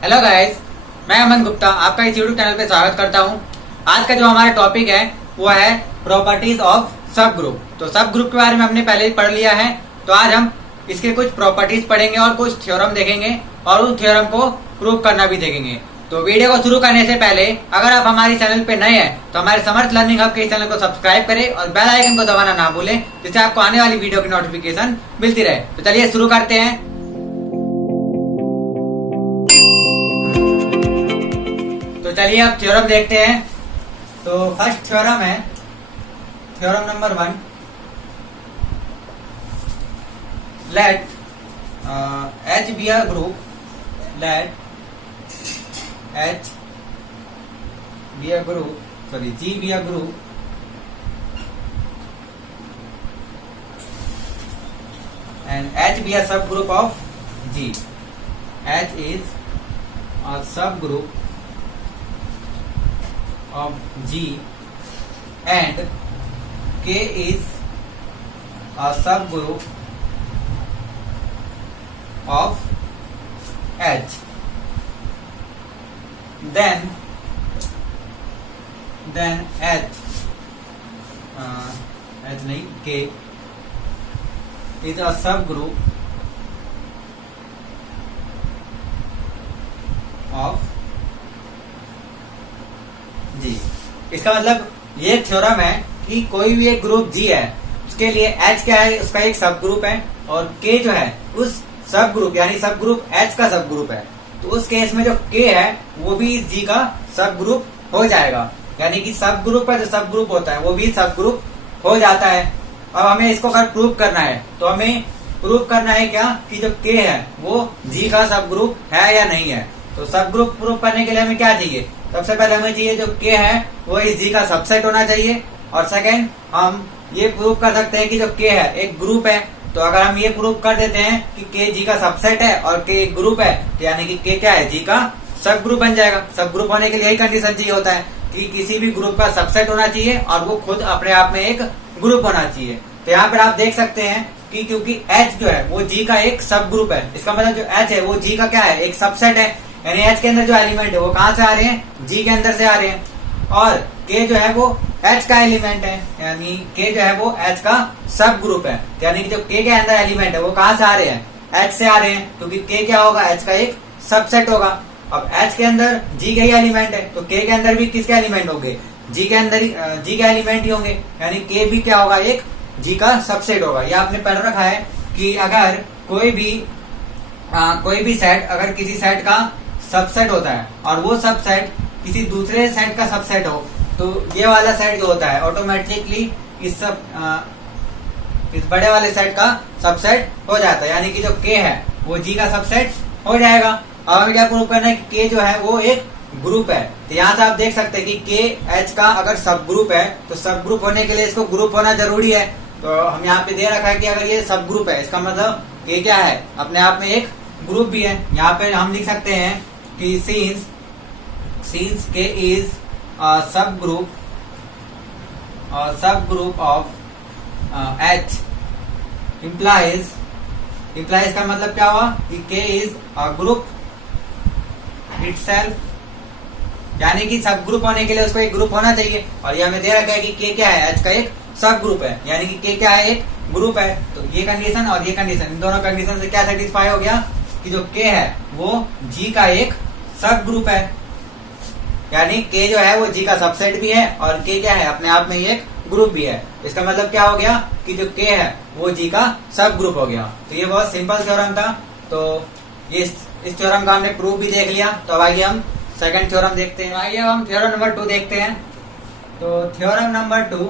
Hello guys, मैं अमन गुप्ता आपका इस यूट्यूब चैनल पे स्वागत करता हूं। आज का जो हमारा टॉपिक है वो है प्रॉपर्टीज ऑफ सब ग्रुप। तो सब ग्रुप के बारे में हमने पहले ही पढ़ लिया है, तो आज हम इसके कुछ प्रॉपर्टीज पढ़ेंगे और कुछ थ्योरम देखेंगे और उस थ्योरम को प्रूव करना भी देखेंगे। तो वीडियो को शुरू करने से पहले अगर आप हमारे चैनल पे नए हैं तो हमारे समर्थ लर्निंग हब के इस चैनल को सब्सक्राइब करें और बेल आइकन को दबाना ना भूलें, जिससे आपको आने वाली वीडियो की नोटिफिकेशन मिलती रहे। तो चलिए शुरू करते हैं। तो चलिए अब थ्योरम देखते हैं। तो फर्स्ट थ्योरम है theorem number 1। Let H be a group, let H be a group, sorry, G be a group and H be a subgroup of G. H is a subgroup of G and K is a subgroup of H. Then H नहीं, K is a subgroup of G. इसका मतलब ये theorem है कि कोई भी एक group G है, उसके लिए H क्या है, उसका एक सब ग्रुप है, और K जो है उस सब ग्रुप यानी सब ग्रुप H का सब ग्रुप है। तो उस केस में जो K है वो भी इस G का सब ग्रुप हो जाएगा, यानी कि सब ग्रुप का जो सब ग्रुप होता है वो भी सब ग्रुप हो जाता है। अब हमें इसको अगर प्रूव करना है तो हमें प्रूव करना है क्या कि जो K है वो G का सब ग्रुप है या नहीं है। तो सब ग्रुप प्रूव करने के लिए हमें क्या चाहिए? सबसे पहले हमें चाहिए जो K है वो इस G का सबसेट होना चाहिए, और सेकेंड हम ये प्रूव कर सकते हैं कि जो K है एक ग्रुप है। तो अगर हम ये प्रूव कर देते हैं कि K G का सबसेट है और K एक ग्रुप है, तो यानी कि K क्या है, G का सब ग्रुप बन जाएगा। सब ग्रुप होने के लिए यही कंडीशन चाहिए होता है कि किसी भी ग्रुप का सबसेट होना चाहिए और वो खुद अपने आप में एक ग्रुप होना चाहिए। तो यहाँ पर आप देख सकते हैं कि क्योंकि H जो है वो G का एक सब ग्रुप है, इसका मतलब जो H है वो G का क्या है, एक सबसेट है। यानी H के अंदर जो एलिमेंट है वो कहाँ से आ रहे हैं, G के अंदर से आ रहे हैं, और K जो है वो H का एलिमेंट है, यानी K जो है वो H का सब ग्रुप है। यानी कि जो K के अंदर एलिमेंट है वो कहाँ से आ रहे हैं, H से आ रहे हैं, क्योंकि K क्या होगा, H का एक सबसेट होगा। अब H के अंदर G के ही एलिमेंट है, तो K के अंदर भी किसके एलिमेंट होंगे, G के अंदर ही G के एलिमेंट ही होंगे, यानी K भी क्या होगा, एक G का सबसेट होगा। ये आपने पढ़ रखा है कि अगर कोई भी सेट अगर किसी सेट का सबसेट होता है और वो सबसेट किसी दूसरे सेट का सबसेट हो, तो ये वाला सेट जो होता है ऑटोमेटिकली इस बड़े वाले सेट का सबसेट हो जाता है, यानी कि जो K है वो G का सबसेट हो जाएगा। अब हमें क्या प्रूव करना है कि K जो है वो एक ग्रुप है। तो यहाँ से आप देख सकते हैं कि K H का अगर सब ग्रुप है तो सब ग्रुप होने के लिए इसको ग्रुप होना जरूरी है। तो हम यहाँ पे दे रखा है कि अगर ये सब ग्रुप है, इसका मतलब K क्या है, अपने आप में एक ग्रुप भी है। यहाँ पे हम लिख सकते हैं कि since K is a subgroup of H implies का मतलब क्या हुआ कि K is a group itself, यानी कि सब ग्रुप होने के लिए उसको एक ग्रुप होना चाहिए। और ये हमें दे रखा है कि K क्या है, H का एक सब ग्रुप है, यानी कि K क्या है, एक ग्रुप है। तो ये कंडीशन और ये कंडीशन, इन दोनों कंडीशन से क्या सेटिस्फाई हो गया कि जो K है वो G का एक सब ग्रुप है, यानी K जो है वो G का सबसेट भी है और K क्या है, अपने आप में ही एक ग्रुप भी है। इसका मतलब क्या हो गया कि जो K है वो G का सब ग्रुप हो गया। तो ये बहुत सिंपल थ्योरम था। तो ये इस थ्योरम का हमने प्रूफ भी देख लिया। तो अब आइए हम सेकंड थ्योरम देखते हैं। आइए हम थ्योरम नंबर 2 देखते हैं। तो थ्योरम नंबर 2,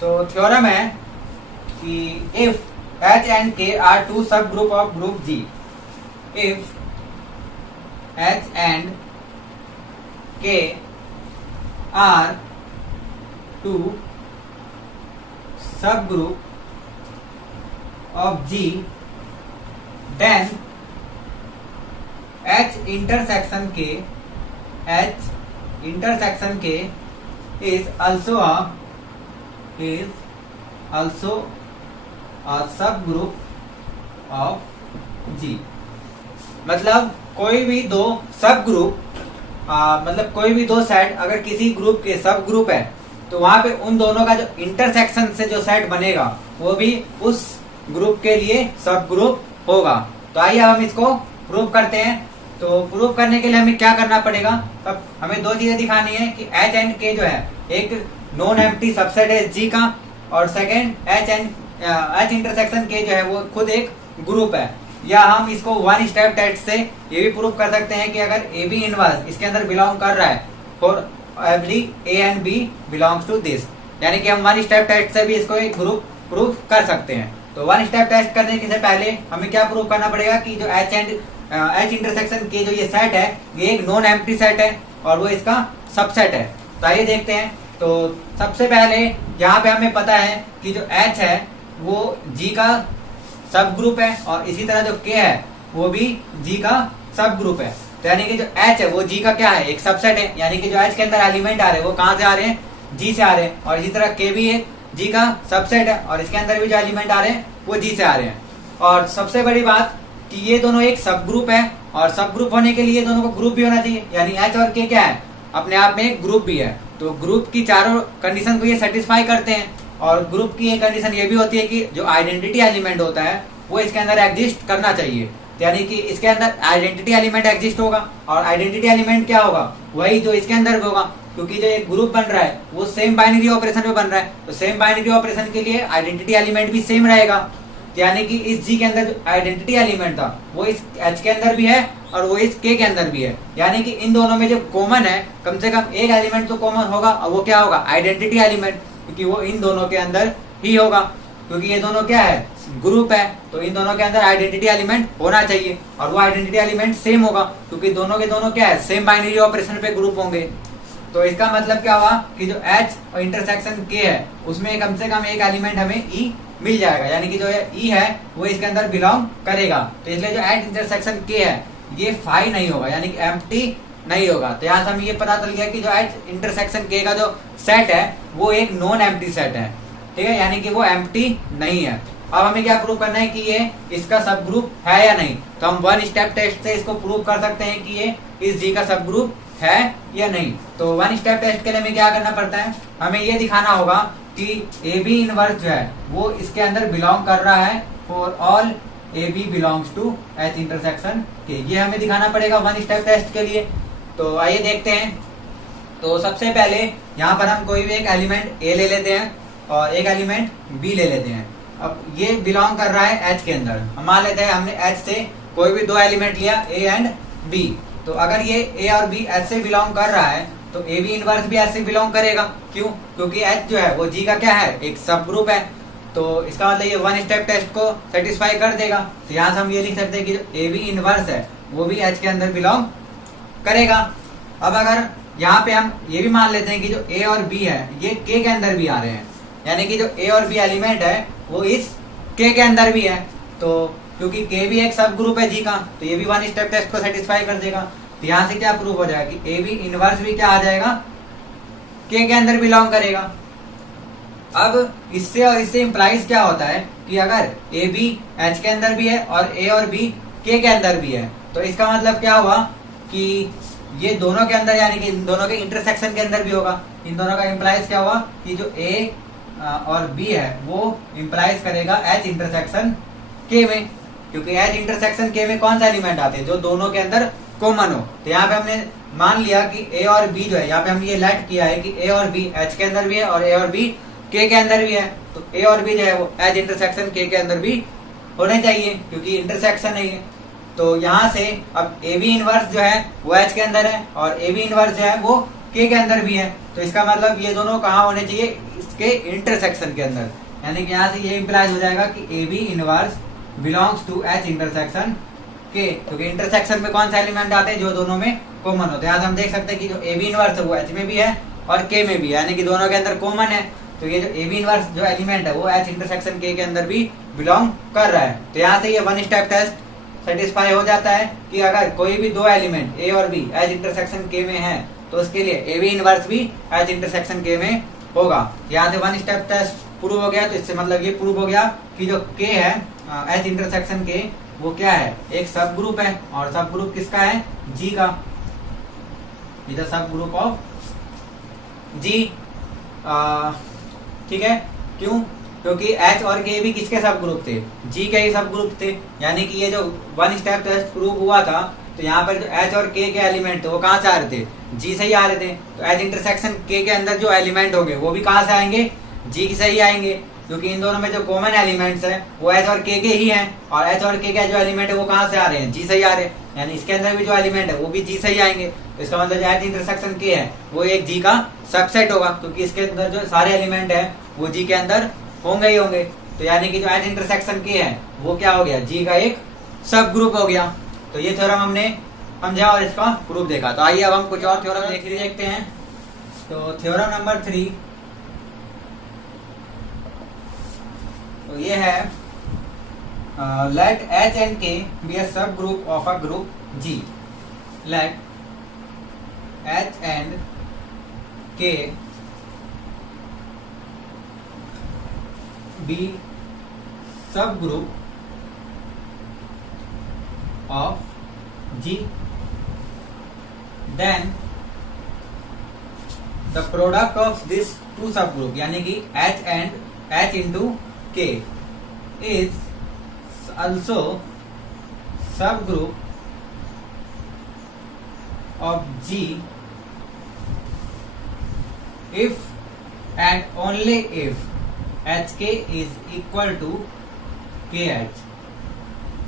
तो थ्योरम है कि if H and K are two subgroup of group G, if H and K are two subgroup of G, then H intersection K is also a subgroup of G. मतलब कोई भी दो सब group मतलब कोई भी दो सेट अगर किसी ग्रुप के सब ग्रुप है तो वहां पे उन दोनों का जो इंटरसेक्शन से जो सेट बनेगा वो भी उस ग्रुप के लिए सब ग्रुप होगा। तो आइए अब हम इसको प्रूव करते हैं। तो प्रूव करने के लिए हमें क्या करना पड़ेगा, अब हमें दो चीजें दिखानी है कि एच एंड के जो है एक नॉन एम्प्टी सबसेट है जी का, और सेकेंड एच इंटरसेक्शन के जो है वो खुद एक ग्रुप है। या हम इसको वन स्टेप टेस्ट से ये भी प्रूव कर सकते हैं कि अगर ए बी इनवर्स इसके अंदर बिलोंग कर रहा है for every A and B belongs to this, यानी कि हम वन स्टेप टेस्ट से भी इसको एक ग्रुप प्रूव कर सकते हैं। तो वन स्टेप टेस्ट करने से पहले हमें क्या प्रूव करना पड़ेगा कि जो एच इंटरसेक्शन के जो ये सेट है ये एक नॉन एम्प्टी सेट है और वो इसका सबसेट है। तो आइए देखते हैं। तो सबसे पहले यहाँ पे हमें पता है कि जो एच है वो जी का सब ग्रुप है और इसी तरह जो के है वो भी जी का सब ग्रुप है। तो यानी कि जो एच है वो जी का क्या है, एक सबसेट है, यानी कि जो एच के अंदर एलिमेंट आ रहे हैं वो कहाँ से आ रहे हैं, जी से आ रहे हैं। और इसी तरह के भी एक जी का सबसेट है और इसके अंदर भी जो एलिमेंट आ रहे हैं वो जी से आ रहे हैं। और सबसे बड़ी बात कि ये दोनों एक सब ग्रुप है और सब ग्रुप होने के लिए दोनों को ग्रुप भी होना चाहिए, यानी एच और के क्या है, अपने आप में एक ग्रुप भी है। तो ग्रुप की चारों कंडीशन को ये सेटिस्फाई करते हैं। और ग्रुप की एक कंडीशन ये भी होती है कि जो आइडेंटिटी एलिमेंट होता है वो इसके अंदर एग्जिस्ट करना चाहिए, यानी कि इसके अंदर आइडेंटिटी एलिमेंट एग्जिस्ट होगा। और आइडेंटिटी एलिमेंट क्या होगा, वही जो इसके अंदर भी होगा, क्योंकि जो एक ग्रुप बन रहा है वो सेम बाइनरी ऑपरेशन पे बन रहा है। तो सेम बाइनरी ऑपरेशन के लिए आइडेंटिटी एलिमेंट भी सेम रहेगा, यानी कि इस जी के अंदर जो आइडेंटिटी एलिमेंट था वो इस एच के अंदर भी है और वो इस के अंदर भी है, यानी कि इन दोनों में जो कॉमन है कम से कम एक एलिमेंट तो कॉमन होगा और वो क्या होगा, आइडेंटिटी एलिमेंट, क्योंकि वो इन दोनों के अंदर ही होगा, क्योंकि ये दोनों क्या है, ग्रुप है। तो इन दोनों के अंदर आइडेंटिटी एलिमेंट होना चाहिए और वो आइडेंटिटी एलिमेंट सेम होगा, क्योंकि दोनों के दोनों क्या है, सेम बाइनरी ऑपरेशन पे ग्रुप होंगे। तो इसका मतलब क्या हुआ कि जो एच और इंटरसेक्शन के है उसमें कम से कम एक एलिमेंट हमें ई मिल जाएगा, यानी कि जो ई है वो इसके अंदर बिलोंग करेगा। तो इसलिए जो एच इंटरसेक्शन के है ये फाई नहीं होगा, यानी कि एम्प्टी नहीं होगा। तो यहाँ से हमें ये पता चल गया कि जो एच इंटरसेक्शन के का जो सेट है वो एक नॉन एम्प्टी सेट है, ठीक है, यानी कि वो एम्प्टी नहीं है। अब हमें क्या प्रूव करना है कि ये इसका सब ग्रुप है या नहीं। तो हम वन स्टेप टेस्ट से इसको प्रूव कर सकते हैं कि ये इस जी का सब ग्रुप है या नहीं। तो वन स्टेप टेस्ट के लिए हमें क्या करना पड़ता है, हमें ये दिखाना होगा कि ए बी इनवर्स जो है वो इसके अंदर बिलोंग कर रहा है for all A B belongs to H intersection K, ये हमें दिखाना पड़ेगा वन स्टेप टेस्ट के लिए। तो आइए देखते हैं। तो सबसे पहले यहाँ पर हम कोई भी एक एलिमेंट ए ले लेते हैं और एक एलिमेंट बी ले लेते हैं। अब ये बिलोंग कर रहा है एच के अंदर, हम मान लेते हैं हमने एच से कोई भी दो एलिमेंट लिया ए एंड बी। तो अगर ये ए और बी एच से बिलोंग कर रहा है तो ए बी इनवर्स भी एच से बिलोंग करेगा। क्यों, क्योंकि एच जो है वो जी का क्या है, एक सब ग्रुप है। तो इसका मतलब ये वन स्टेप टेस्ट को सेटिस्फाई कर देगा। तो यहाँ से हम ये लिख सकते हैं कि जो ए बी इनवर्स है वो भी एच के अंदर बिलोंग करेगा। अब अगर यहाँ पे हम ये भी मान लेते हैं कि जो ए और बी है ये के अंदर भी आ रहे हैं, यानी कि जो ए और बी एलिमेंट है वो इस के अंदर भी है। तो क्योंकि के भी एक सब ग्रुप है जी का, तो ये भी वन स्टेप टेस्ट को सेटिस्फाई कर देगा। तो यहाँ से क्या प्रूव हो जाएगा कि ए बी इनवर्स भी क्या आ जाएगा, के अंदर बिलोंग करेगा। अब इससे और इससे इंप्लाइज क्या होता है कि अगर ए बी एच के अंदर भी है और बी के अंदर भी है, तो इसका मतलब क्या हुआ कि ये दोनों के अंदर, यानी कि इन दोनों के इंटरसेक्शन के अंदर भी होगा। इन दोनों का इंप्लाइज क्या हुआ कि जो ए और बी है वो इंप्लाइज करेगा एच इंटरसेक्शन के में, क्योंकि एच इंटरसेक्शन के में कौन सा एलिमेंट आते हैं जो दोनों के अंदर कॉमन हो। तो यहाँ पे हमने मान लिया कि ए और बी जो है, यहाँ पे हमने ये लेट किया है कि ए और बी एच के अंदर भी है और ए और बी के अंदर भी है। तो ए और बी जो है वो एच इंटरसेक्शन के अंदर भी होने चाहिए, क्योंकि इंटरसेक्शन नहीं है। तो यहाँ से अब ए बी इनवर्स जो है वो एच के अंदर है और ए बी इनवर्स जो है वो के अंदर भी है। तो इसका मतलब ये दोनों कहाँ होने चाहिए, इसके इंटरसेक्शन के अंदर। यानी कि यहाँ से ये इंप्लाइज हो जाएगा कि A B inverse belongs to H intersection K, क्योंकि इंटरसेक्शन में कौन सा एलिमेंट आते हैं जो दोनों में कॉमन होते हैं। यहाँ से हम देख सकते हैं कि जो ए बी इनवर्स है वो एच में भी है और के में भी है, यानी कि दोनों के अंदर कॉमन है। तो ये जो ए बी इनवर्स जो एलिमेंट है वो एच इंटरसेक्शन के अंदर भी बिलोंग कर रहा है। तो यहाँ से ये वन स्टेप टेस्ट सेटिस्फाई हो जाता है कि अगर कोई भी दो एलिमेंट ए और बी एच इंटरसेक्शन के में है तो उसके लिए ए बी इनवर्स भी एच इंटरसेक्शन के में होगा। यहाँ से वन स्टेप टेस्ट प्रूव हो गया। तो इससे मतलब ये प्रूव हो गया कि जो के है एच इंटरसेक्शन के वो क्या है, एक सब ग्रुप है, और सब ग्रुप किसका है, जी का। Is the subgroup of G. ठीक है, क्यों, क्योंकि एच और के भी किसके सब ग्रुप थे, जी के ही सब ग्रुप थे। यानी कि ये जो वन स्टेप टेस्ट प्रूव हुआ था, तो यहाँ पर जो एच और के एलिमेंट थे वो कहाँ से आ रहे थे, जी से ही आ रहे थे। तो एच इंटरसेक्शन के अंदर जो एलिमेंट होंगे वो भी कहाँ से आएंगे, जी से ही आएंगे, क्योंकि इन दोनों में जो कॉमन एलिमेंट्स हैं वो एच और के ही हैं, और एच और के जो एलिमेंट है वो कहाँ से आ रहे हैं, जी से ही आ रहे हैं। यानी इसके अंदर भी जो एलिमेंट है वो भी जी से ही आएंगे। तो इसका मतलब जो एच इंटरसेक्शन के है वो एक जी का सबसेट होगा, क्योंकि इसके अंदर जो सारे एलिमेंट है वो जी के अंदर होंगे ही होंगे। तो यानी कि जो एच इंटरसेक्शन के है वो क्या हो गया, जी का एक सब ग्रुप हो गया। तो ये थ्योरम हमने समझा और इसका प्रूफ देखा। तो आइए अब हम कुछ और थ्योरम देखते हैं। तो थ्योरम नंबर 3, तो ये है let H and K be a subgroup of a group G. Let H and K be subgroup of G, then the product of this two subgroup यानी कि H and H into K is also subgroup of G if and only if HK is equal to KH।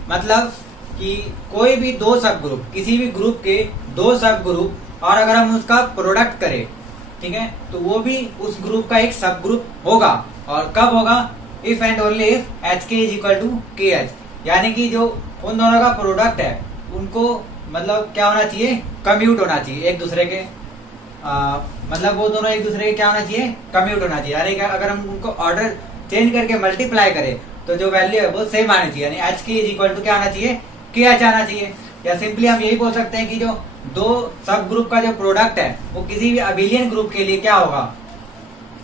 मतलब कि कोई भी दो सब group, किसी भी ग्रुप के दो सब ग्रुप, और अगर हम उसका प्रोडक्ट करें, ठीक है, तो वो भी उस ग्रुप का एक सब ग्रुप होगा। और कब होगा, if and only if H के इज इक्वल टू के एच। यानी कि जो उन दोनों का प्रोडक्ट है उनको मतलब क्या होना चाहिए, कम्यूट होना चाहिए एक दूसरे के, मतलब वो दोनों एक दूसरे के क्या होना चाहिए, कम्यूट होना चाहिए। यानी कि अगर हम उनको ऑर्डर चेंज करके मल्टीप्लाई करें तो जो वैल्यू है वो सेम आनी चाहिए, यानी एच के इज इक्वल टू क्या आना चाहिए, के एच आना चाहिए। या सिंपली हम यही बोल सकते हैं कि जो दो सब ग्रुप का जो प्रोडक्ट है वो किसी भी अबिलियन ग्रुप के लिए क्या होगा,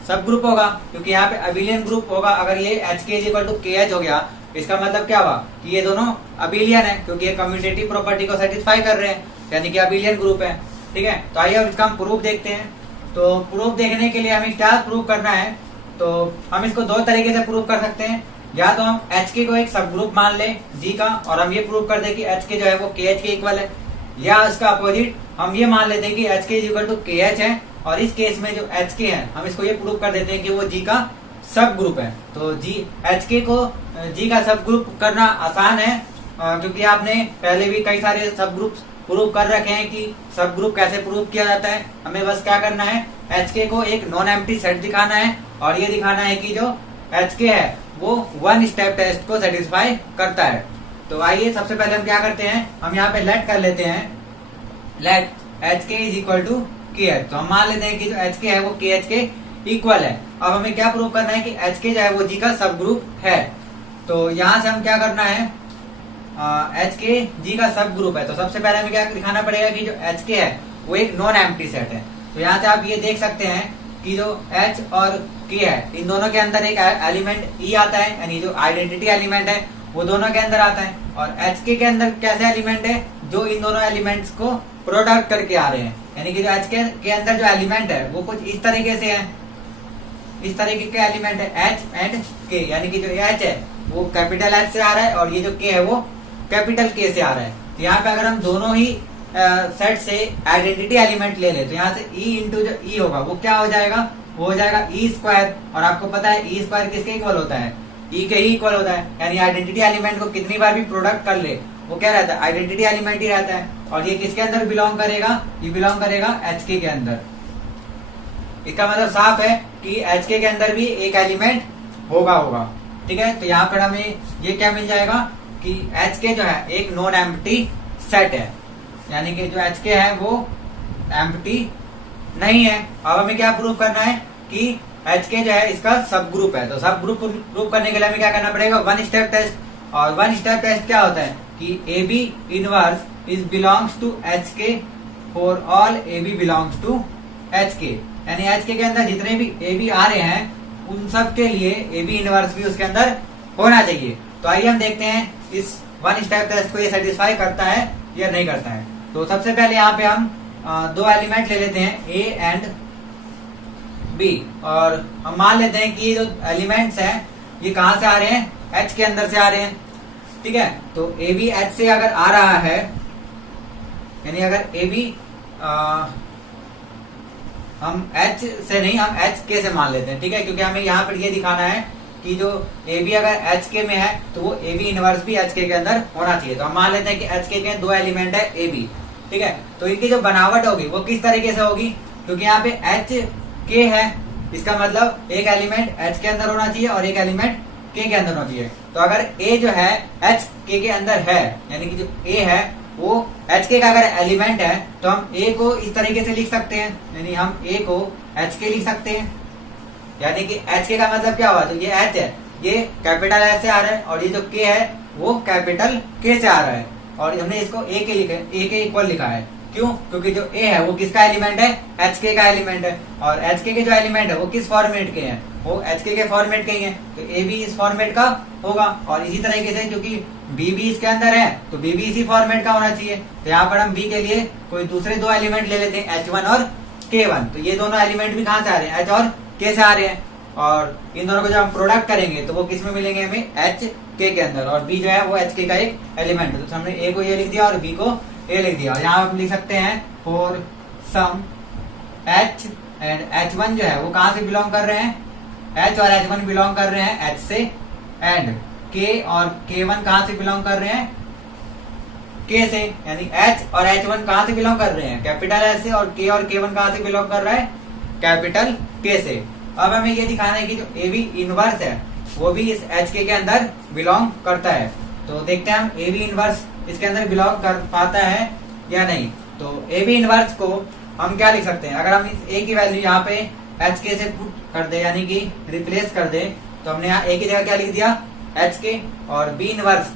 सब ग्रुप होगा, क्योंकि यहाँ पे अबिलियन ग्रुप होगा। अगर ये एच के इज इक्वल टू के एच हो गया, इसका मतलब क्या हुआ कि ये दोनों अबिलियन है, क्योंकि ये कम्यूटेटिव प्रॉपर्टी को सेटिस्फाई कर रहे हैं, यानी कि अबिलियन ग्रुप है। ठीक है, तो आइए अब इसका हम प्रूफ देखते हैं। तो प्रूफ देखने के लिए हमें क्या प्रूफ करना है, तो हम इसको दो तरीके से प्रूफ कर सकते हैं। या तो हम एच के को एक सब ग्रुप मान लें जी का, और हम ये प्रूव कर दें कि एच के जो है वो के एच के इक्वल है, या उसका अपोजिट हम ये मान लेते हैं कि एच के इज इक्वल टू के एच है, और इस केस में जो एच के है हम इसको ये प्रूव कर देते हैं कि वो जी का सब ग्रुप है। तो जी एच के को जी का सब ग्रुप करना आसान है, क्योंकि आपने पहले भी कई सारे सब ग्रुप प्रूव कर रखे हैं कि सब ग्रुप कैसे प्रूव किया जाता है। हमें बस क्या करना है, एच के को एक नॉन एम्प्टी सेट दिखाना है, और ये दिखाना है कि जो एच के है वो वन स्टेप टेस्ट को सेटिस्फाई करता है। तो आइए सबसे पहले हम क्या करते हैं, हम यहाँ पे लेट कर लेते हैं, लेट एच के इज इक्वल टू के एच। तो हम मान लेते हैं कि जो एच के है वो के एच के इक्वल है। अब हमें क्या प्रूव करना है कि एच के जो है वो जी का सब ग्रुप है। तो यहाँ से हम क्या करना है, एच के जी का सब ग्रुप है, तो सबसे पहले हमें क्या दिखाना पड़ेगा कि जो एच के है वो एक नॉन एम्प्टी सेट है। तो यहाँ से आप ये देख सकते हैं कि जो एच और के है इन दोनों के अंदर एक एलिमेंट ई आता है, यानी जो आइडेंटिटी एलिमेंट है वो दोनों के अंदर आता है। और एच के अंदर कैसे एलिमेंट है, जो इन दोनों एलिमेंट्स को प्रोडक्ट करके आ रहे हैं, यानी कि जो एच के अंदर जो एलिमेंट है वो कुछ इस तरीके से है, इस तरीके के एलिमेंट है एच एंड के, यानी कि जो एच है वो कैपिटल एच से आ रहा है और ये जो के है वो कैपिटल के से आ रहा है। तो यहाँ पे अगर हम दोनों ही सेट से आइडेंटिटी एलिमेंट ले ले, तो यहाँ से ई इंटू जो ई होगा वो क्या हो जाएगा, वो हो जाएगा ई स्क्वायर। और आपको पता है ई स्क्वायर किसके इक्वल होता है, ई के ही इक्वल होता है। यानी आइडेंटिटी एलिमेंट को कितनी बार भी प्रोडक्ट कर ले वो क्या रहता है, आइडेंटिटी एलिमेंट ही रहता है। और ये किसके अंदर बिलोंग करेगा, ये बिलोंग करेगा एच के अंदर। इसका मतलब साफ है कि एच के अंदर भी एक एलिमेंट होगा। ठीक है, तो यहाँ पर हमें ये क्या मिल जाएगा कि एच के जो है एक नॉन एम्प्टी सेट है, यानी कि जो एच के है वो एम्प्टी नहीं है। अब हमें क्या प्रूव करना है कि एच के जो है इसका सब ग्रुप है। तो सब ग्रुप प्रूव करने के लिए हमें क्या करना पड़ेगा, वन स्टेप टेस्ट। और वन स्टेप टेस्ट क्या होता है कि A B inverse is belongs to H के for all A B belongs to H के, यानी एच के अंदर जितने भी ए बी आ रहे हैं उन सब के लिए ए बी इनवर्स भी उसके अंदर होना चाहिए। तो आइए हम देखते हैं इस वन स्टेप टेस्ट को ये सेटिस्फाई करता है या नहीं करता है। तो सबसे पहले यहाँ पे हम दो एलिमेंट ले लेते हैं ए एंड बी, और हम मान लेते हैं कि ये जो एलिमेंट्स हैं ये कहां से आ रहे हैं, एच के अंदर से आ रहे हैं। ठीक है, तो ए बी एच से अगर आ रहा है, यानी अगर ए बी हम एच से नहीं, हम एच के से मान लेते हैं। ठीक है, क्योंकि हमें यहाँ पर ये दिखाना है कि जो ए बी अगर एच के में है तो वो ए बी इनवर्स भी एच के अंदर होना चाहिए। तो हम मान लेते हैं कि एच के दो एलिमेंट है ए बी। ठीक है, तो इनकी जो बनावट होगी वो किस तरीके से होगी, क्योंकि यहाँ पे एच के है, इसका मतलब एक एलिमेंट एच के अंदर होना चाहिए और एक एलिमेंट के अंदर होना चाहिए। तो अगर ए जो है एच के अंदर है, यानी कि जो ए है वो एच के का अगर एलिमेंट है, तो हम ए को इस तरीके से लिख सकते हैं, यानी हम ए को एच के लिख सकते हैं। यानी कि एच के का मतलब क्या हुआ, तो ये एच है, ये कैपिटल एच से आ रहा है, और ये जो के है वो कैपिटल के से आ रहा है, और हमने इसको ए के लिखे, ए के इक्वल लिखा है। क्यों, क्योंकि जो ए है वो किसका एलिमेंट है, एच के का एलिमेंट है, और एच के जो एलिमेंट है वो किस फॉर्मेट के हैं, वो एच के फॉर्मेट के ही है। तो ए भी इस फॉर्मेट का होगा, और इसी तरीके से क्योंकि बी भी इसके अंदर है तो बी भी इसी फॉर्मेट का होना चाहिए। तो यहाँ पर हम बी के लिए कोई दूसरे दो एलिमेंट ले लेते हैं, H1 और K1। तो ये दोनों एलिमेंट भी कहाँ से आ रहे हैं, एच और के से आ रहे हैं, और इन दोनों को जब हम प्रोडक्ट करेंगे तो वो किस में मिलेंगे हमें, एच के अंदर, और बी जो है वो एच के का एक एलिमेंट है। तो हमने ए को ये लिख दिया और बी को ए लिख दिया। और यहाँ हम लिख सकते हैं for some H and H1 जो है वो कहाँ से बिलोंग कर रहे हैं, एच और H1 बिलोंग कर रहे हैं एच से, एंड के और K1 कहाँ से बिलोंग कर रहे हैं, के से, यानी एच और H1 कहाँ से बिलोंग कर रहे हैं, कैपिटल एच से, और के और K1 कहाँ से बिलोंग कर रहा है, कैपिटल के से। अब हमें ये दिखाना है कि जो ए बी इनवर्स है वो भी इस एच के अंदर बिलोंग करता है। तो देखते हैं हम ए बी इनवर्स इसके अंदर बिलोंग कर पाता है या नहीं। तो ए बी इनवर्स को हम क्या लिख सकते हैं, अगर हम इस ए की वैल्यू यहाँ पे एच के से पुट कर दे, यानी कि रिप्लेस कर दे, तो हमने यहाँ ए की जगह क्या लिख दिया, एच के, और बी इनवर्स,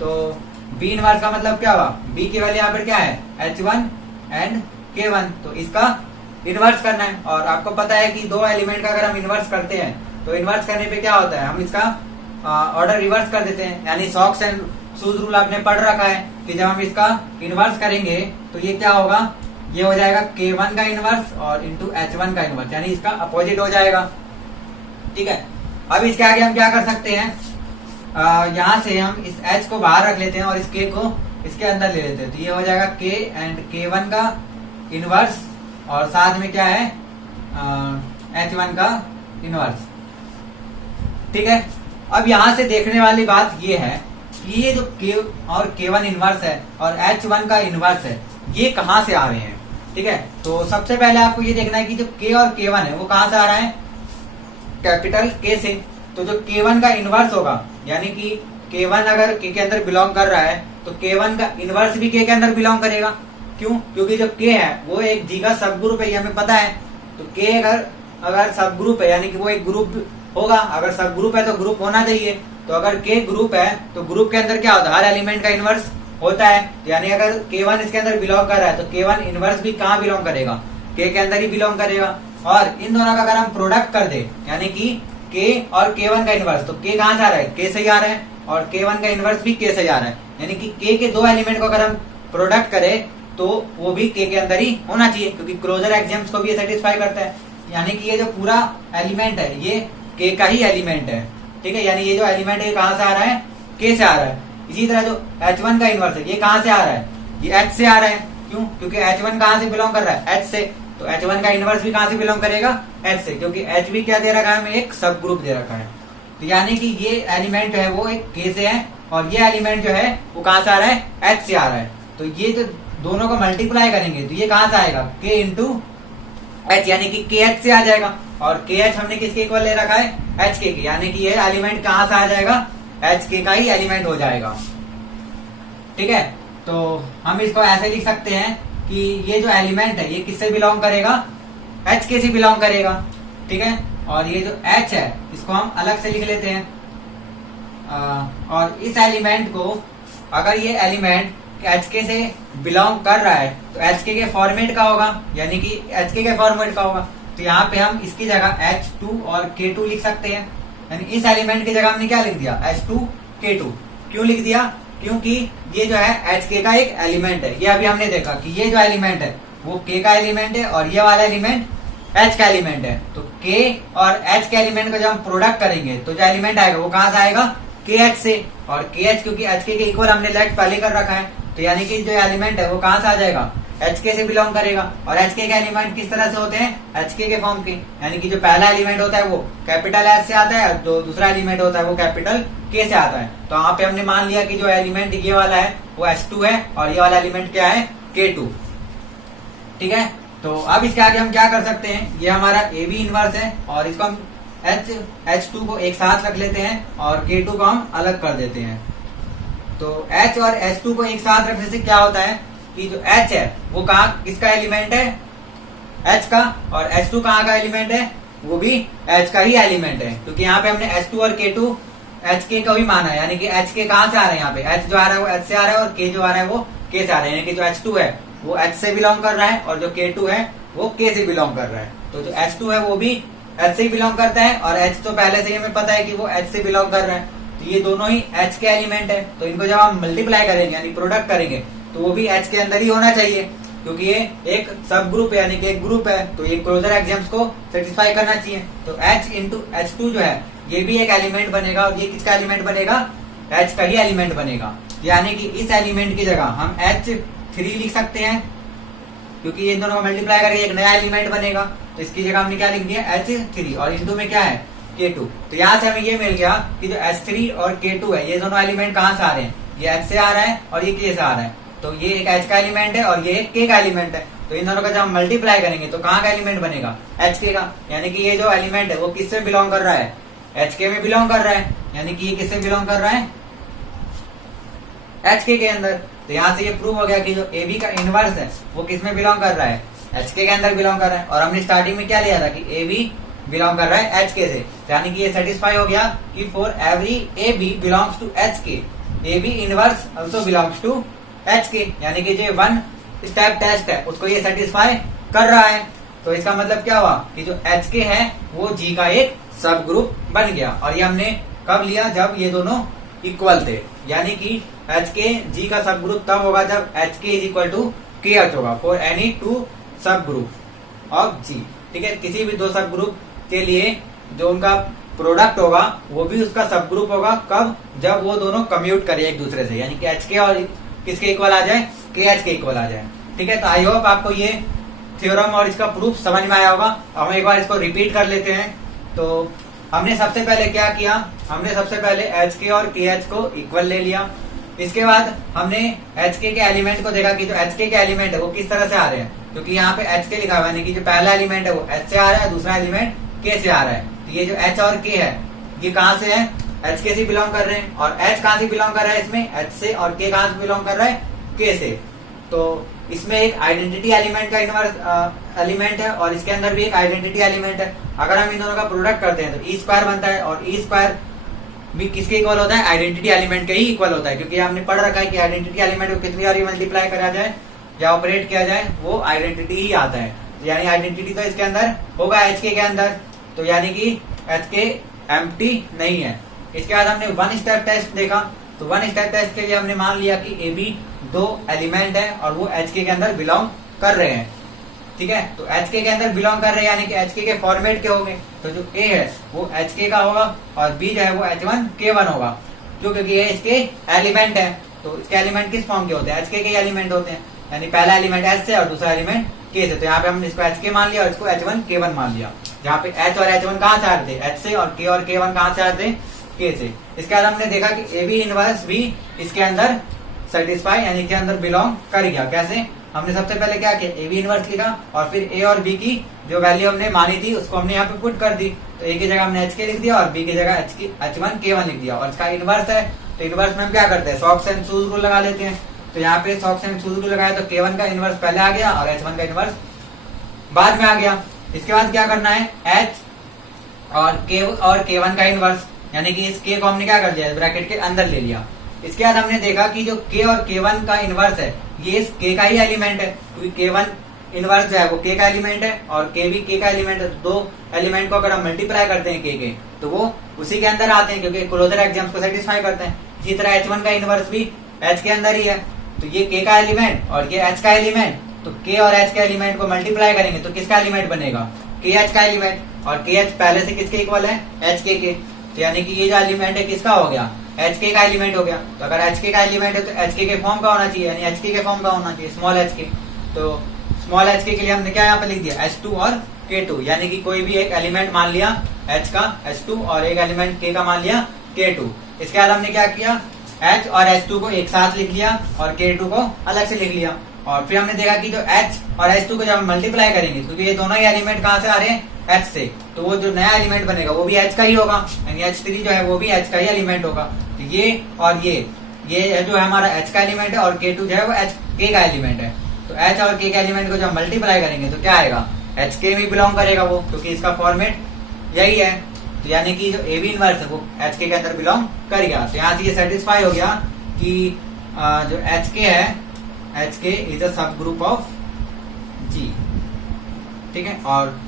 तो बी इनवर्स का मतलब क्या हुआ, बी की वैल्यू यहाँ पर क्या है, H1 एंड K1, तो इसका इनवर्स करना है। और आपको पता है कि दो एलिमेंट का अगर हम इनवर्स करते हैं तो इनवर्स करने पे क्या होता है, हम इसका ऑर्डर रिवर्स कर देते हैं। यानी सॉक्स एंड शूज रूल आपने पढ़ रखा है कि जब हम इसका इनवर्स करेंगे तो ये क्या होगा, ये हो जाएगा K1 का इनवर्स और इंटू H1 का इनवर्स, यानी इसका अपोजिट हो जाएगा। ठीक है, अब इसके आगे हम क्या कर सकते हैं, यहाँ से हम इस H को बाहर रख लेते हैं और इस K को इसके अंदर ले लेते हैं। तो ये हो जाएगा K एंड K1 का इनवर्स, और साथ में क्या है, H1 का इनवर्स। ठीक है, अब यहां से देखने वाली बात ये है कि ये जो K और K1 इनवर्स है और H1 का इनवर्स है, ये कहां से आ रहे हैं। ठीक है, तो सबसे पहले आपको ये देखना है कि जो K और K1 है वो कहां से आ रहा है, कैपिटल K से। तो जो K1 का इनवर्स होगा, यानी कि K1 अगर K के अंदर बिलोंग कर रहा है तो K1 का इनवर्स भी K के अंदर बिलोंग करेगा। क्यों, क्योंकि जो K है वो एक G का सब ग्रुप है, ये हमें पता है। तो K अगर सब ग्रुप है यानी कि वो एक ग्रुप होगा, अगर सब ग्रुप है तो ग्रुप होना चाहिए। तो अगर K ग्रुप है तो ग्रुप के अंदर क्या होता है, हर एलिमेंट का इनवर्स होता है। तो यानी अगर K1 इसके अंदर बिलोंग कर रहा है तो K1 इनवर्स भी कहाँ बिलोंग करेगा, K के अंदर ही बिलोंग करेगा। और इन दोनों का अगर हम प्रोडक्ट कर दे, यानी कि K और K1 का इनवर्स, तो K कहाँ से आ रहा है, K से ही आ रहा है, और K1 का इनवर्स भी K से ही आ रहा है। यानी कि K के दो एलिमेंट को अगर हम प्रोडक्ट करें तो वो भी K के अंदर ही होना चाहिए, क्योंकि क्लोजर एक्सियम्स को भी सेटिस्फाई करता है। यानी कि ये जो पूरा एलिमेंट है ये K का ही एलिमेंट है। ठीक है, यानी ये जो एलिमेंट है कहाँ से आ रहा है, K से आ रहा है। इसी तरह जो H1 का इनवर्स है ये कहाँ से आ रहा है, ये H से आ रहा है। क्यों, क्योंकि H1 कहाँ से बिलोंग कर रहा है, H से। तो H1 का इनवर्स भी कहाँ से बिलोंग करेगा, H से, क्योंकि H भी क्या दे रखा है हमें, एक सब ग्रुप दे रखा है। तो यानी कि ये एलिमेंट जो है वो एक K से है, और ये एलिमेंट जो है वो कहाँ से आ रहा है, H से आ रहा है। तो ये जो दोनों को मल्टीप्लाई करेंगे तो ये कहाँ से आएगा, K इंटू H, यानी कि KH से आ जाएगा। और KH हमने किसके इक्वल ले रखा है, HK के, यानी कि ये एलिमेंट कहाँ से आ जाएगा, HK का ही एलिमेंट हो जाएगा। ठीक है, तो हम इसको ऐसे लिख सकते हैं कि ये जो एलिमेंट है ये किससे बिलोंग करेगा, HK से बिलोंग करेगा। ठीक है, और ये जो H है इसको हम अलग से लिख लेते हैं। और इस एलिमेंट को, अगर ये एलिमेंट HK से बिलोंग कर रहा है तो HK के फॉर्मेट का होगा, यानी कि HK के फॉर्मेट का होगा। तो यहाँ पे हम इसकी जगह H2 और K2 लिख सकते हैं। यानी इस एलिमेंट की जगह हमने क्या लिख दिया, H2 K2। क्यों लिख दिया, क्योंकि ये जो है एच के का एक एलिमेंट है। ये अभी हमने देखा कि ये जो एलिमेंट है वो के का एलिमेंट है और ये वाला एलिमेंट एच का एलिमेंट है। तो के और एच के एलिमेंट का जब हम प्रोडक्ट करेंगे तो जो एलिमेंट आएगा वो कहां से आएगा, के एच से। और के एच क्योंकि एच के इक्वल हमने लेफ्ट पहले कर रखा है, तो यानी कि जो एलिमेंट है वो कहां से आ जाएगा, एच के से बिलोंग करेगा। और एच के एलिमेंट किस तरह से होते हैं, एच के फॉर्म के, यानी कि जो पहला एलिमेंट होता है वो कैपिटल एच से आता है और जो दूसरा एलिमेंट होता है वो कैपिटल के से आता है। तो यहाँ पे हमने मान लिया कि जो एलिमेंट ये वाला है वो H2 है और ये वाला एलिमेंट क्या है, K2। ठीक है, तो अब इसके आगे हम क्या कर सकते हैं, ये हमारा AB इनवर्स है और इसको हम H2 को एक साथ रख लेते हैं और K2 को हम अलग कर देते हैं। तो H और H2 को एक साथ रखने से क्या होता है कि जो H है वो किसका एलिमेंट है, H का, और H2 कहाँ का एलिमेंट है, वो भी H का ही एलिमेंट है। क्योंकि यहाँ पे हमने H2 और K2 एच के का भी माना है, यानी कि एच के कहां से आ रहे हैं, यहाँ पे एच जो आ रहा है वो एच से आ रहा है और के जो आ रहा है वो के से आ रहा है। यानी कि जो H2 है वो एच से बिलोंग कर रहा है और जो K2 है वो के से बिलोंग कर रहा है। तो जो H2 है वो भी एच से बिलोंग करता है और एच तो पहले से ही हमें पता है कि वो एच से बिलोंग कर रहा है। तो ये दोनों ही एच के एलिमेंट है। तो इनको जब हम मल्टीप्लाई करेंगे यानी प्रोडक्ट करेंगे तो वो भी एच के अंदर ही होना चाहिए, क्योंकि ये एक सब ग्रुप है, यानी कि एक ग्रुप है, तो ये क्लोजर एक्सियम्स को सेटिस्फाई करना चाहिए। तो H इंटू H2 जो है ये भी एक एलिमेंट बनेगा और ये किसका एलिमेंट बनेगा, H का ही एलिमेंट बनेगा। यानी कि इस एलिमेंट की जगह हम H3 लिख सकते हैं, क्योंकि ये दोनों मल्टीप्लाई करके एक नया एलिमेंट बनेगा। तो इसकी जगह हमने क्या लिख दिया, H3, और इंटू में क्या है, K2। तो यहाँ से हमें ये मिल गया कि जो H3 और K2 है ये दोनों एलिमेंट कहाँ से आ रहे हैं, ये H से आ रहा है और ये K से आ रहा है। तो ये एक H का एलिमेंट है और ये एक K का एलिमेंट है। तो इन दोनों का जब हम मल्टीप्लाई करेंगे तो कहाँ का एलिमेंट बनेगा, H के का। यानी कि ये जो एलिमेंट है वो किससे बिलोंग कर रहा है, H के में बिलोंग कर रहा है। यानी कि ये किससे बिलोंग कर रहा है, H के अंदर। तो यहाँ से ये प्रूव हो गया कि जो AB का इनवर्स है वो किस में बिलोंग कर रहा है, H के अंदर बिलोंग कर रहा है। और हमने स्टार्टिंग में क्या लिया था कि AB बिलोंग कर रहा है H के से। यानी कि ये सेटिस्फाई हो गया कि for every AB belongs to H K, AB inverse also belongs to H K. यानी कि जो 1 स्टेप टेस्ट है उसको ये सेटिस्फाई कर रहा है। तो इसका मतलब क्या हुआ कि जो H के है वो G का एक सब ग्रुप बन गया। और ये हमने कब लिया, जब ये दोनों इक्वल थे। यानी कि H के G का सब ग्रुप तब होगा जब H के इज इक्वल टू KH होगा फॉर एनी 2 सब ग्रुप ऑफ G। ठीक है, किसी भी 2 सब ग्रुप के लिए जो उनका प्रोडक्ट होगा वो भी उसका सब ग्रुप होगा। कब, जब वो दोनों कम्यूट करे एक दूसरे से, यानी कि H के और किसके इक्वल आ जाए, KH के इक्वल आ जाए। ठीक है, तो आई होप आपको ये थ्योरम और इसका प्रूफ समझ में आया होगा। हम एक बार इसको रिपीट कर लेते हैं। तो हमने सबसे पहले क्या किया, हमने सबसे पहले H के और KH को इक्वल ले लिया। इसके बाद हमने H के एलिमेंट को देखा कि जो H के एलिमेंट है वो किस तरह से आ रहे हैं, क्योंकि यहाँ पे H के लिखा हुआ है, यानी कि जो पहला एलिमेंट है वो H से आ रहा है, दूसरा एलिमेंट K से आ रहा है। तो ये जो H और K है ये कहाँ से है, H के से बिलोंग कर रहे हैं। और H कहाँ से बिलोंग कर रहा है इसमें, H से, और K कहाँ से बिलोंग कर रहा है, K से। तो इसमें एक आइडेंटिटी एलिमेंट का इनवर्स एलिमेंट है और इसके अंदर भी एक आइडेंटिटी एलिमेंट है। अगर हम इन दोनों का प्रोडक्ट करते हैं तो ई स्क्वायर बनता है, और ई स्क्वायर भी किसके इक्वल होता है, आइडेंटिटी एलिमेंट के ही इक्वल होता है। क्योंकि हमने पढ़ रखा है कि आइडेंटिटी एलिमेंट को कितनी बार मल्टीप्लाई करा जाए या ऑपरेट किया जाए वो आइडेंटिटी ही आता है। यानी आइडेंटिटी तो इसके अंदर होगा H के अंदर, तो यानी कि H के एम्प्टी नहीं है। इसके बाद हमने 1 स्टेप टेस्ट देखा। तो 1 स्टेप टेस्ट के लिए हमने मान लिया कि AB 2 एलिमेंट है और वो H के अंदर बिलोंग कर रहे हैं। ठीक है, तो H के अंदर बिलोंग कर रहे हैं, यानी कि H के फॉर्मेट के होंगे। तो जो A है वो H के का होगा और B जो है वो H1K1 होगा, जो क्योंकि ये इसके एलिमेंट है। तो इसके एलिमेंट किस फॉर्म के होते हैं, H के एलिमेंट होते हैं। यानी पहला एलिमेंट H से और दूसरा एलिमेंट K से। तो यहाँ पे हमने इसको H के मान लिया और इसको H1K1 मान लिया, जहाँ पे H और H1 कहाँ से आ रहे थे, H से, और K और K1 कहाँ से आ रहे थे, K से। इसके बाद हमने देखा कि AB इनवर्स भी इसके अंदर सेटिस्फाई यानी के अंदर बिलोंग कर गया। कैसे, हमने सबसे पहले क्या किया, AB इनवर्स लिखा और फिर A और B की जो वैल्यू हमने मानी थी उसको हमने यहाँ पे पुट कर दी। तो A की जगह हमने H के लिख दिया और B की जगह H1K1 लिख दिया। और इसका इनवर्स है, तो इनवर्स में हम क्या करते हैं, सॉक्स एंड शूज रूल लगा लेते हैं। तो यहाँ पे सॉक्स एंड शूज रूल लगाया तो K1 का इनवर्स पहले आ गया और H1 का इनवर्स बाद में आ गया। इसके बाद क्या करना है, H और K1 का इनवर्स, यानी कि इस K को हमने क्या कर दिया, ब्रैकेट के अंदर ले लिया। इसके बाद हमने देखा कि जो K और K1 का इनवर्स है ये इस K का ही एलिमेंट है, क्योंकि K1 इनवर्स जो है वो K का एलिमेंट है और K भी K का एलिमेंट है। तो 2 एलिमेंट को अगर हम मल्टीप्लाई करते हैं K के तो वो उसी के अंदर आते हैं, क्योंकि क्लोजर एक्सियम्स को सेटिस्फाई करते हैं। इसी तरह H1 का इनवर्स भी एच के अंदर ही है, तो ये के का एलिमेंट और ये एच का एलिमेंट, तो के और एच के एलिमेंट को मल्टीप्लाई करेंगे तो किसका एलिमेंट बनेगा, के एच का एलिमेंट, और के एच पहले से किसके इक्वल है, एच के, तो यानी कि ये जो एलिमेंट है किसका हो गया, एच के का एलिमेंट हो गया। तो अगर एच के का एलिमेंट है तो एच के फॉर्म का होना चाहिए, यानी एच के फॉर्म का होना चाहिए, स्मॉल एच के। तो स्मॉल एच के लिए हमने क्या यहाँ पे लिख दिया, H2 और K2, यानी कि कोई भी एक एलिमेंट मान लिया H का H2 और एक एलिमेंट K का मान लिया K2। इसके बाद हमने क्या किया, H और H2 को एक साथ लिख लिया और K2 को अलग से लिख लिया, और फिर हमने देखा कि जो H और H2 को जब हम मल्टीप्लाई करेंगे, क्योंकि ये दोनों ही एलिमेंट कहाँ से आ रहे हैं, H से, तो वो जो नया एलिमेंट बनेगा वो भी H का ही होगा, यानी H3 जो है वो भी H का ही एलिमेंट होगा। तो ये और ये जो है हमारा H का एलिमेंट है और K2 जो है वो K का एलिमेंट है। तो H और K के एलिमेंट को जब मल्टीप्लाई करेंगे तो क्या आएगा, HK में बिलोंग करेगा वो, क्योंकि इसका फॉर्मेट यही है। तो यानी कि जो AB इनवर्स है वो HK के अंदर बिलोंग कर गया। तो यहाँ से ये सेटिस्फाई हो गया कि जो HK है, HK is a subgroup of G, ठीक है। और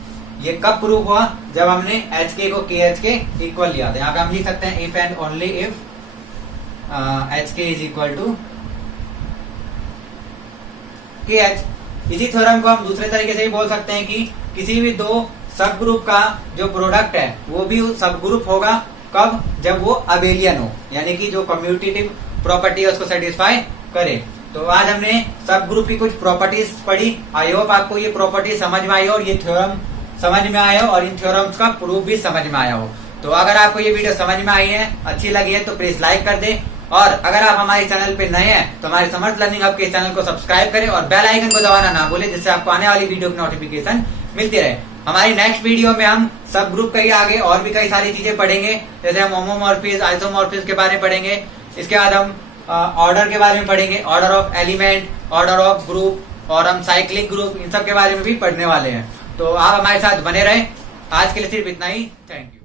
ये कब प्रूव हुआ, जब हमने HK को KH के इक्वल लिया था। यहाँ पे हम लिख सकते हैं if and only if HK is equal to KH। इसी थ्योरम को हम दूसरे तरीके से भी बोल सकते हैं कि किसी भी दो सब ग्रुप का जो प्रोडक्ट है वो भी सब ग्रुप होगा, कब, जब वो अबेलियन हो, यानी कि जो कम्यूटेटिव प्रॉपर्टी है उसको सेटिस्फाई करे। तो आज हमने सब ग्रुप की कुछ प्रॉपर्टीज पढ़ी। आई होप आपको ये प्रॉपर्टी समझ में आई हो और ये थ्योरम समझ में आया हो और इन थ्योरम्स का प्रूफ भी समझ में आया हो। तो अगर आपको ये वीडियो समझ में आई है, अच्छी लगी है, तो प्लीज लाइक कर दे, और अगर आप हमारे चैनल पे नए हैं तो हमारे समर्थ लर्निंग हब के चैनल को सब्सक्राइब करें और बेल आइकन को दबाना ना भूलें, जिससे आपको आने वाली वीडियो की नोटिफिकेशन मिलती रहे। हमारी नेक्स्ट वीडियो में हम सब ग्रुप के आगे और भी कई सारी चीजें पढ़ेंगे, जैसे हम होमोमॉर्फिज्म, आइसोमॉर्फिज्म के बारे में पढ़ेंगे। इसके बाद हम ऑर्डर के बारे में पढ़ेंगे, order of element, order of group, और हम साइक्लिक ग्रुप, इन सब के बारे में भी पढ़ने वाले हैं। तो आप हमारे साथ बने रहें। आज के लिए सिर्फ इतना ही, थैंक यू।